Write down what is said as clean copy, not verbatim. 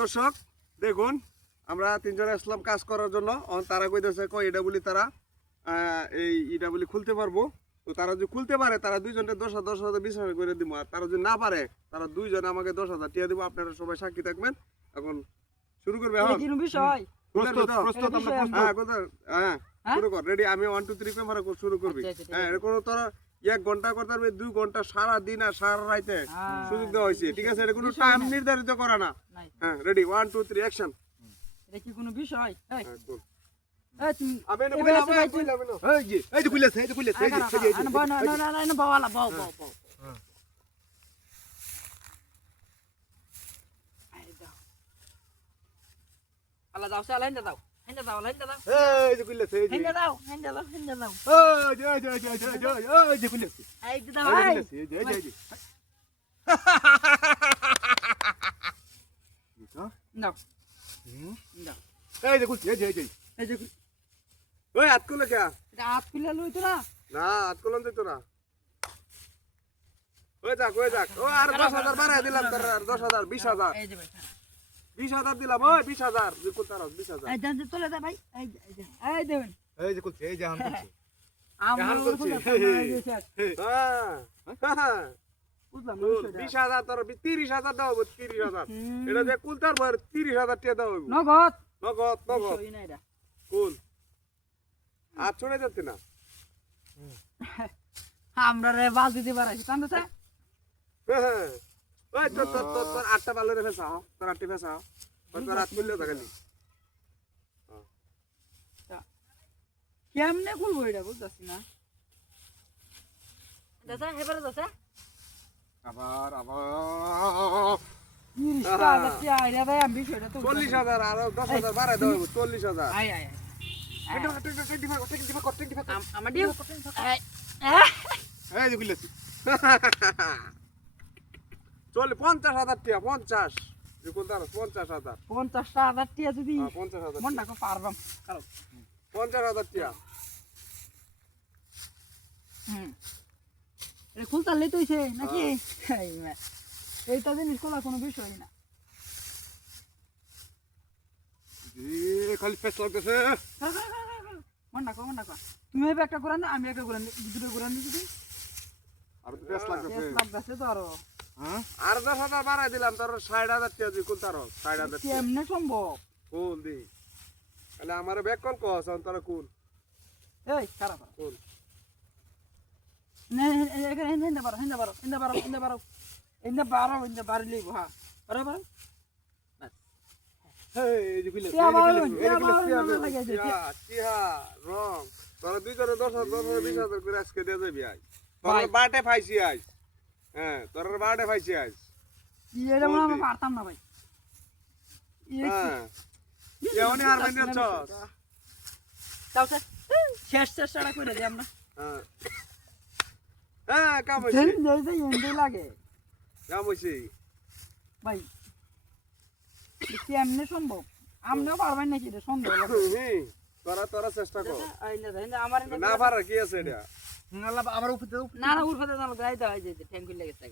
দর্শক দেখুন আমরা তিনজনে আসলাম কাজ করার জন্য তারা কইতেছে কই এটা বলি তারা এটা বলি খুলতে পারবো তো তারা যদি খুলতে পারে তারা দুইজনে 10,000 20,000 করে দিব আর তারা যদি না পারে তারা দুইজনে আমাকে 10,000 টাকা দিব আপনারা সবাই সাক্ষী থাকবেন এখন শুরু করবে এখন কি বিষয় প্রস্তুত আমরা হ্যাঁ শুরু কর রেডি আমি 1 2 3 পেপারে শুরু করবি হ্যাঁ এরকম তোরা 1 ঘন্টা করতে পারবে 2 ঘন্টা সারা দিন আর সারা রাতে সুযোগ দেওয়া হয়েছে ঠিক আছে এটা কোনো টাইম নির্ধারিত করা না হ্যাঁ রেডি 1 2 3 অ্যাকশন এটা কি কোনো বিষয় এই আমি না কইলাম এই যে এই যে কইলেছে এই যে কইলেছে এই যে না বাওয়ালা বাও আল্লাহ দাও সালা হেন্দা দাও এই যে কইলেছে এই যে হেন্দা দাও এই যে কইলেছে এই দাও ভাই এই যে নাও নাও এই যে কইছে এই যে ওই হাত কোলে কে এটা হাত খুলে লই তো না না হাত কোলন দিত না ওই যাক ও আর 10,000 বাড়াই দিলাম তোর আর 10,000 20,000 এই যে ভাই 20,000 দিলাম ওই 20,000 যে কোন তার 20,000 এই জানতে চলে যা ভাই এই দেবেন এই যে কইছে এই যে হান কইছে আমার বুঝলাম 20,000 তোর 30,000 দাও 30,000 এটা যে কুল তার 30,000 টাকা দাও নগদ বিষয় না এটা কোন আর চলে যাচ্ছে না আমরা রে বাজ দিতে পারাইছি কান্দে স্যার হ্যাঁ ওই তোর আটটা ভালো রে ফেসাও তোর আটটি ফেসাও তোর রাত মিললে থাকলি কেমনে খুলবো এটা বুঝতাছি না দাদা হেবারে দাদা আবার 40,000 40,000 আর 10,000 বাড়াই দাও 40,000 আয় আমার ডিউ এই যে কইলেছি চল 50,000 টাকা 50 যে কোন তার 50,000 50,000 টাকা যদি 50,000 মন রাখো পারবাম কারো 50,000 টাকা এটা খুলতা লেট হইছে নাকি এইটা জিনিস খোলা কোনো বিষয় না খালি পেছ লাগতেছে মন রাখো তুমি একটা করে না আমি একটা করে দুটো করে দিছি আর পেছ লাগতেছে তো আরো হ্যাঁ আর 10,000 বাড়াই দিলাম তোর 60,000 টাকা তুই কোন তার 60,000 কেমনে সম্ভব কোন দি তাহলে আমার ব্যাক কল কস তোর কোন এই খারাপ কোন না এখানে হেন্দা বারো লইব হ্যাঁ বরাবর এই যে কইলে রং তোর দুই করে 10,000 20,000 করে আজকে দিয়ে যাবি আই তোর বাটে ফাইছি আই হ্যাঁ তোর বাটে ফাইছি আই এটা মনে আমি পারতাম না ভাই হ্যাঁ এমনি আর মানে চস তাও স্যার শেষ করে দিই আমরা হ্যাঁ হ্যাঁ কাম হইছে এন্ডে লাগে কাম হইছে ভাই কেমনে সম্ভব আমরাও পারবেন নাকি এটা সন্দেহ তোরা চেষ্টা কর আমার না পারা কি আছে এটা না উপরে না গাই দাও এই যে ট্যাঙ্ক খুলে গেছে